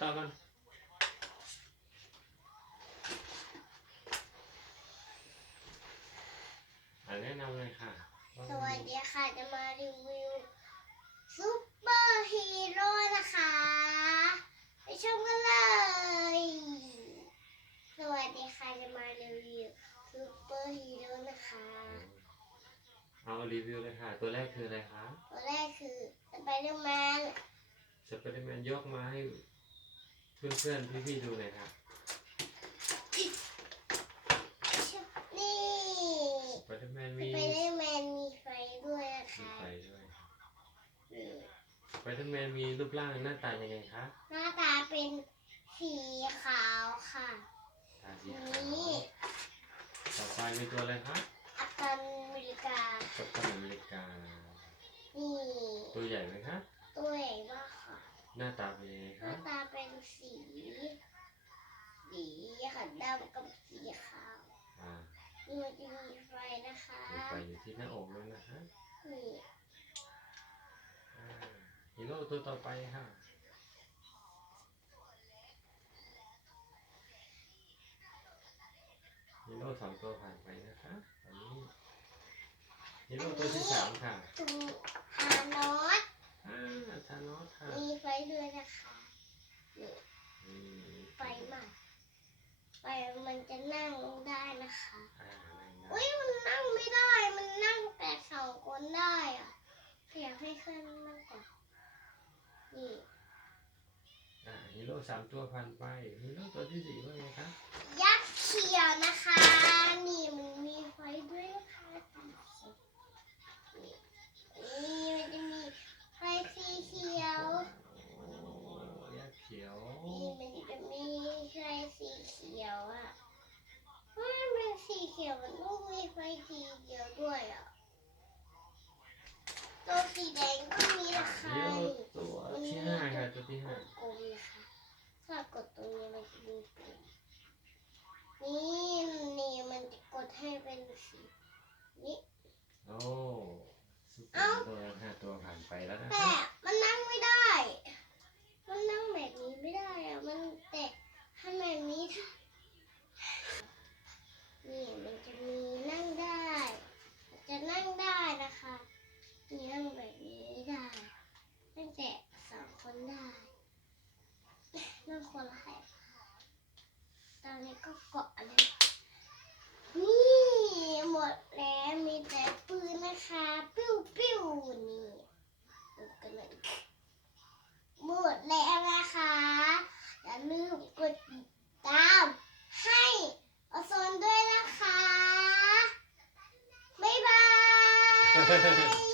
ต่อก่นอ่นแนะนำเลยค่ะสวัสดีค่ะจะมารีวิวซุปเปอร์ฮีโร่นะคะ ไปชมกันเลย สวัสดีค่ะจะมารีวิวซุปเปอร์ฮีโร่นะคะ เอารีวิวเลยค่ะ ตัวแรกคืออะไรคะ ตัวแรกคือสไปเดอร์แมนสไปเดอร์แมนยกมาให้ เพื่อนๆพี่ๆดูหน่อยค่ะนี่สไปเดอร์แมนสมีไปเดอร์แมนมีไฟด้วยนะมีคะไฟด้วยค่ะนี่สไปเดอร์แมนมีรูปร่างหน้าตายังไงคะหน้าตาเป็นสีขาวค่ะ ตาสีขาวนี่ต่อไปมีตัวอะไรคะอัตตันอเมริกา กัปตันอเมริกา นี่ตัวใหญ่ไหมคะตัวใหญ่มากค่ะ หน้าตาเป็นยังไงหคะน้าตา เป็นสีสีค่ะดำกับสีขาวอ่านี่มันจะมีไฟนะคะมีไฟอยู่ที่หน้าอกด้วยนะคะนี่อ่าฮีโร่ตัวต่อไปค่ะฮีโร่สองตัวผ่านไปนะคะตอนนี้ฮีโร่ตัวที่สามค่ะตูฮานอส อ่าธานอสค่ะ มีไฟด้วยนะคะนี่ อืม ไฟมากไฟมันจะนั่งได้นะคะ อ่านั่งได้ อุ้ยมันนั่งไม่ได้ มันนั่งแต่สองคนได้อะอยากให้เคลื่อนนั่งก่อนนี่ อ่า ฮีโร่สามตัวผ่านไปฮีโร่ตัวที่สี่ว่าไงคะยักษ์เขียวนะคะ นี่มันมีไฟด้วยนะคะนี่นี่มันจะมีไฟสีเขียวโอ้ยักษ์เขียวนี่มันจะมีไฟสีเขียวอะมันเป็นสีเขียวมันต้องมีไฟสีเขียวด้วยอะตัวสีแดงก็มีอ่านะคะฮีโร่ตัวที่ห้าค่ะตัวที่ห้า กลมๆนะคะถ้ากดต รงนี้มันจะมีปุ่มนี่นี่มันจะกดให้เป็นสีนี้โอ้ซุปเปอร์ฮีโร่ห้าตัวผ่านไปแล้วนะแต่คะมันนั่งไม่ได้ ก็เกาะอะไรนี่หมดแล้วมีแต่ปืนนะคะปิ้วปิ้วนี่กันเลยหมดแล้วนะคะ อย่าลืมกดติดตามให้อโซนด้วยนะคะ บ๊ายบาย